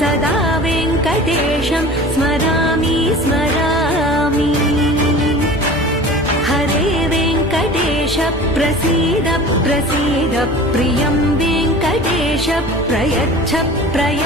सदा वेङ्कटेशं स्मरामि स्मरामि। हरे वेङ्कटेश प्रसीद प्रसीद प्रियं वेङ्कटेश प्रयच्छ प्रयच्छ।